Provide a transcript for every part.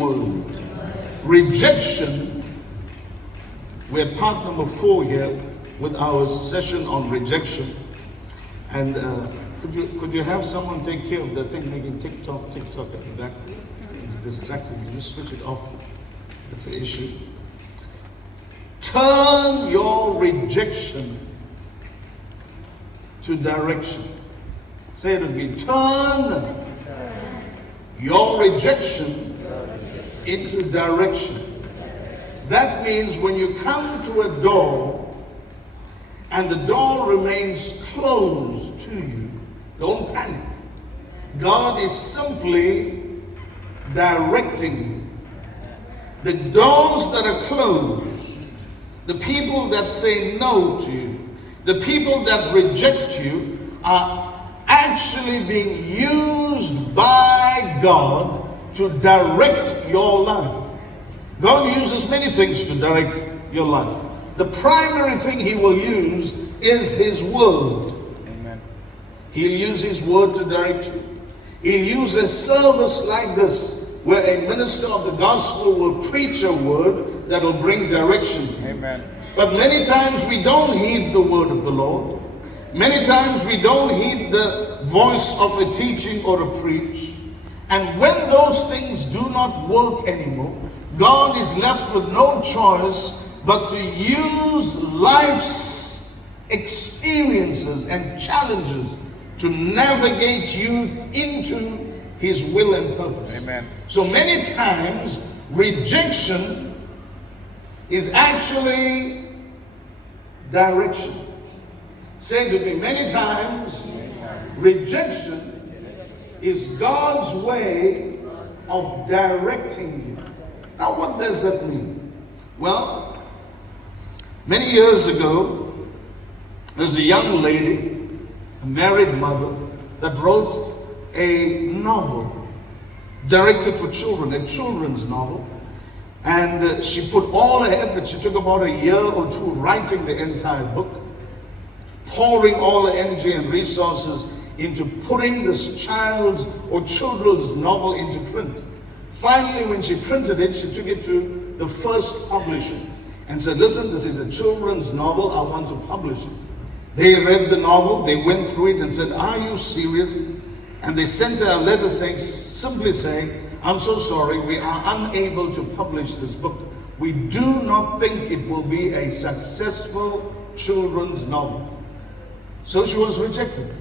word. Rejection. We're part number 4 here with our session on rejection. And could you have someone take care of that thing making TikTok at the back? It's distracting me. Just switch it off. That's the issue. Turn your rejection to direction. Say it with me. Turn your rejection into direction. That means when you come to a door and the door remains closed to you, don't panic. God is simply directing you. The doors that are closed, the people that say no to you, the people that reject you are actually being used by God to direct your life. God uses many things to direct your life. The primary thing He will use is His Word. Amen. He'll use His Word to direct you. He'll use a service like this where a minister of the gospel will preach a word that will bring direction to you. Amen. But many times we don't heed the word of the Lord. Many times we don't heed the voice of a teaching or a preach. And when those things do not work anymore, God is left with no choice but to use life's experiences and challenges to navigate you into His will and purpose. Amen. So many times, rejection is actually direction. Say it with me. Many times, rejection is God's way of directing you. Now, what does that mean? Well, many years ago, there's a young lady, a married mother, that wrote a novel directed for children, a children's novel. And she put all her effort. She took about a year or two writing the entire book, pouring all her energy and resources into putting this child's or children's novel into print. Finally, when she printed it, she took it to the first publisher and said, listen, this is a children's novel, I want to publish it. They read the novel, they went through it and said, are you serious? And they sent her a letter simply saying, I'm so sorry, we are unable to publish this book. We do not think it will be a successful children's novel. So she was rejected.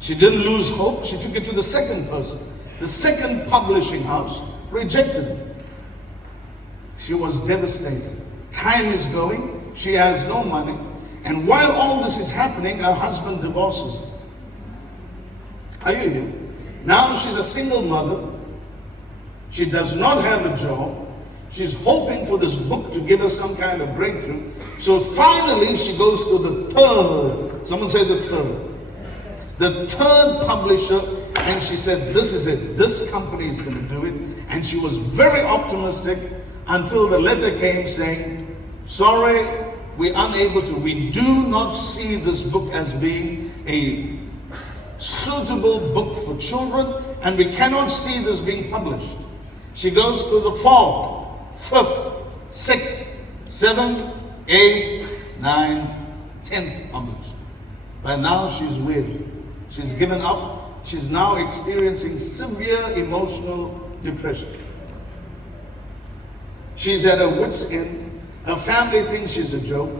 She didn't lose hope. She took it to the second person. The second publishing house rejected it. She was devastated. Time is going. She has no money. And while all this is happening, her husband divorces her. Are you here? Now she's a single mother. She does not have a job. She's hoping for this book to give her some kind of breakthrough. So finally she goes to the third, someone say the third publisher, and she said, this is it. This company is going to do it. And she was very optimistic until the letter came saying, sorry, we're unable to. We do not see this book as being a suitable book for children, and we cannot see this being published. She goes to the 4th, 5th, 6th, 7th, 8th, 9th, 10th published. By now she's weary. She's given up. She's now experiencing severe emotional depression. She's at her wit's end. Her family thinks she's a joke.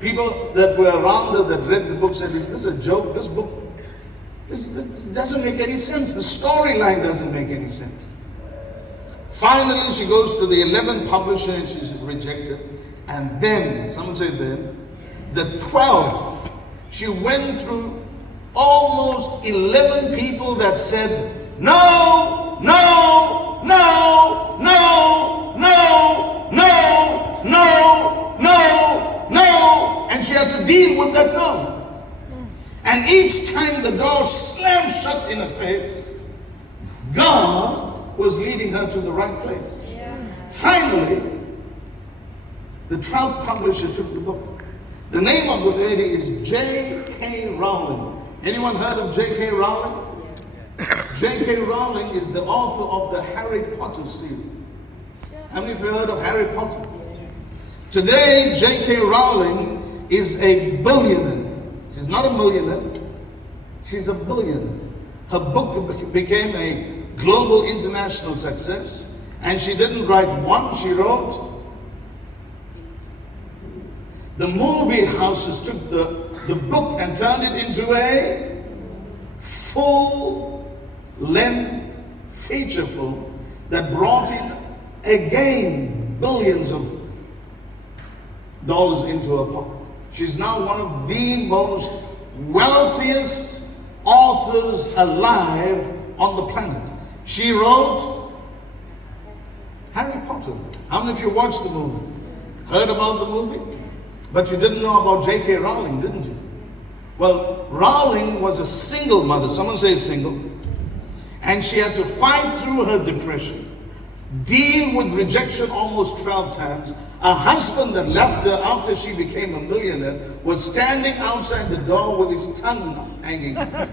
People that were around her that read the book said, is this a joke? This book, this doesn't make any sense. The storyline doesn't make any sense. Finally, she goes to the 11th publisher and she's rejected. And then, someone say then, the 12th, she went through almost 11 people that said, no, no, no, no, no, no, no, no, no. And she had to deal with that no. And each time the door slammed shut in her face, God was leading her to the right place. Finally, the 12th publisher took the book. The name of the lady is J.K. Rowling. Anyone heard of J.K. Rowling? J.K. Rowling is the author of the Harry Potter series. How many of you heard of Harry Potter? Today, J.K. Rowling is a billionaire. She's not a millionaire. She's a billionaire. Her book became a global international success. And she didn't write one, she wrote. The movie houses took the book and turned it into a full-length feature film that brought in, again, billions of dollars into her pocket. She's now one of the most wealthiest authors alive on the planet. She wrote Harry Potter. How many of you watched the movie? Heard about the movie? But you didn't know about J.K. Rowling, didn't you? Well, Rowling was a single mother. Someone say single. And she had to fight through her depression, deal with rejection almost 12 times. A husband that left her after she became a millionaire was standing outside the door with his tongue hanging out.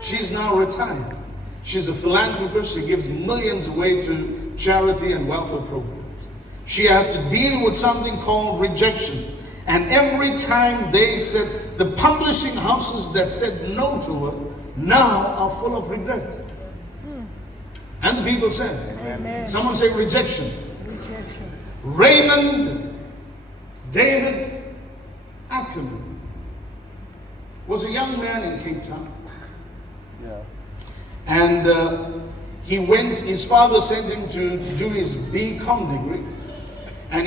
She's now retired. She's a philanthropist. She gives millions away to charity and welfare programs. She had to deal with something called rejection. And every time they said, the publishing houses that said no to her now are full of regret. And the people said, amen. Someone say rejection. Rejection. Raymond David Ackerman was a young man in Cape Town. Yeah. And he went, his father sent him to do his BCom degree.